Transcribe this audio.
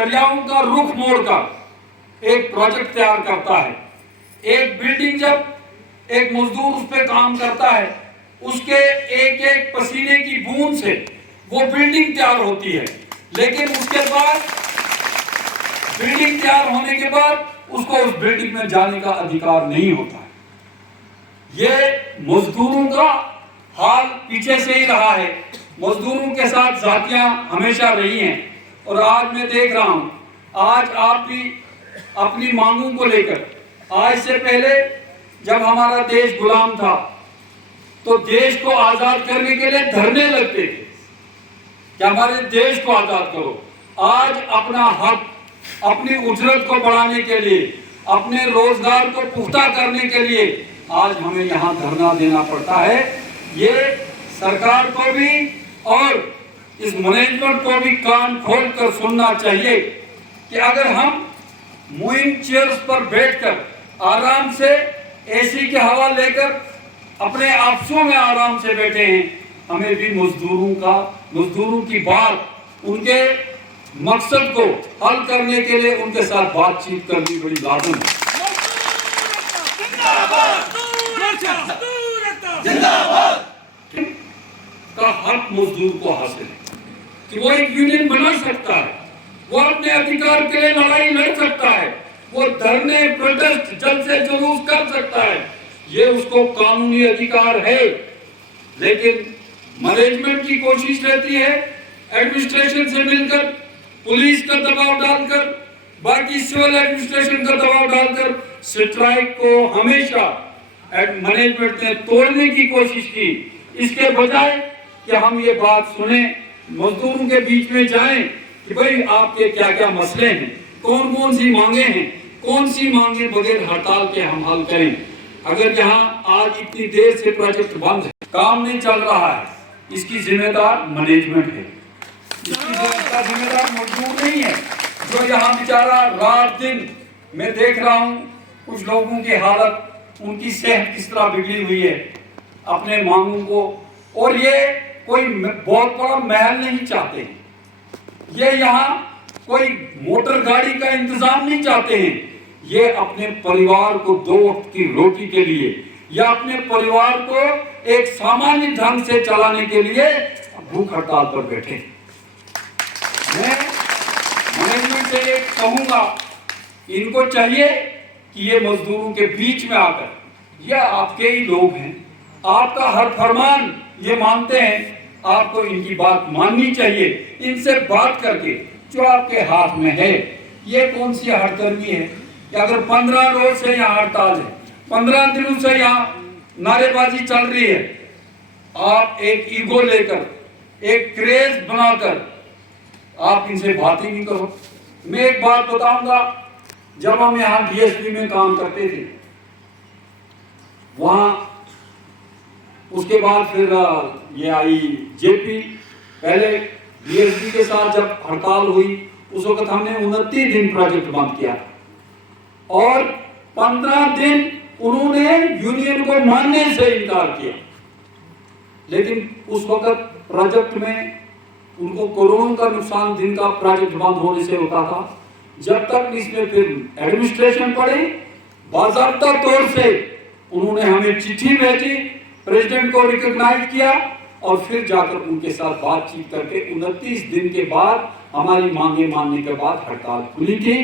दरियाओं का रुख मोड़कर एक प्रोजेक्ट तैयार करता है। एक बिल्डिंग जब एक मजदूर उस पर काम करता है, उसके एक एक पसीने की बूंद से वो बिल्डिंग तैयार होती है, लेकिन उसके बाद बिल्डिंग तैयार होने के बाद उसको उस बिल्डिंग में जाने का अधिकार नहीं होता है। ये मजदूरों का हाल पीछे से ही रहा है। मजदूरों के साथ जातियां हमेशा रही हैं और आज मैं देख रहा हूं, आज आप भी अपनी मांगों को लेकर, आज से पहले जब हमारा देश गुलाम था तो देश को आजाद करने के लिए धरने लगते थे कि हमारे देश को आजाद करो। आज अपना हक, अपनी उजरत को बढ़ाने के लिए, अपने रोजगार को पुख्ता करने के लिए आज हमें यहाँ धरना देना पड़ता है। ये सरकार को भी और इस मैनेजमेंट को भी कान खोल कर सुनना चाहिए कि अगर हम मूविंग चेयर्स पर बैठकर आराम से एसी की हवा लेकर अपने ऑफिसों में आराम से बैठे हैं, हमें भी मजदूरों की बात, उनके मकसद को हल करने के लिए उनके साथ बातचीत करनी बड़ी लाजम है। का हक मजदूर को हासिल है कि वो एक यूनियन बना सकता है, वो अपने अधिकार के लिए लड़ाई लड़ सकता है, वो धरने, प्रोटेस्ट, जल्द से जुलूस कर सकता है, ये उसको कानूनी अधिकार है। लेकिन मैनेजमेंट की कोशिश रहती है एडमिनिस्ट्रेशन से मिलकर, पुलिस का दबाव डालकर, बाकी सिविल एडमिनिस्ट्रेशन का दबाव डालकर स्ट्राइक को हमेशा मैनेजमेंट ने तोड़ने की कोशिश की। इसके बजाय कि हम ये बात सुने, मजदूरों के बीच में जाएं कि भाई आपके क्या क्या मसले हैं, कौन कौन सी मांगे हैं, कौन सी मांगे बगैर हड़ताल के हम हल करें। अगर यहाँ आज इतनी देर से प्रोजेक्ट बंद है, काम नहीं चल रहा है, इसकी जिम्मेदार मैनेजमेंट है, इसकी जिम्मेदार मजदूर नहीं है जो यहाँ बेचारा रात दिन, मैं देख रहा हूँ कुछ लोगों की हालत, उनकी सेहत किस तरह बिगड़ी हुई है अपने मांगों को, और ये कोई बहुत बड़ा महल नहीं चाहते हैं, ये यहाँ कोई मोटर गाड़ी का इंतजाम नहीं चाहते हैं, ये अपने परिवार को दो वक्त की रोटी के लिए या अपने परिवार को एक सामान्य ढंग से चलाने के लिए भूख हड़ताल पर बैठे। मैं मैनेजमेंट से ये कहूंगा, इनको चाहिए कि ये मजदूरों के बीच में आकर, ये आपके ही लोग हैं, आपका हर फरमान ये मानते हैं, आपको इनकी बात माननी चाहिए। इनसे बात करके जो आपके हाथ में है, ये कौन सी हड़कर्मी है कि अगर 15 रोज से यहाँ हड़ताल है, 15 दिनों से यहाँ नारेबाजी चल रही है, आप एक ईगो लेकर, एक क्रेज बनाकर आप इनसे बात ही नहीं करो। मैं एक बात बताऊंगा, जब हम यहाँ डीएसपी में काम करते थे, वहां उसके बाद फिर ये आई जेपी, पहले डीएसपी के साथ जब हड़ताल हुई उस वक्त हमने 29 दिन प्रोजेक्ट बंद किया और 15 दिन उन्होंने यूनियन को मानने से इनकार किया। लेकिन उस वक्त प्रोजेक्ट में उनको करोड़ों का नुकसान दिन का प्रोजेक्ट बंद होने से होता था। जब तक इसमें फिर एडमिनिस्ट्रेशन पड़े, बाज़ाब्ता तौर से उन्होंने हमें चिट्ठी भेजी, प्रेसिडेंट को रिकॉग्नाइज किया और फिर जाकर उनके साथ बातचीत करके 29 दिन के बाद हमारी मांगे मानने के बाद हड़ताल खुली थी।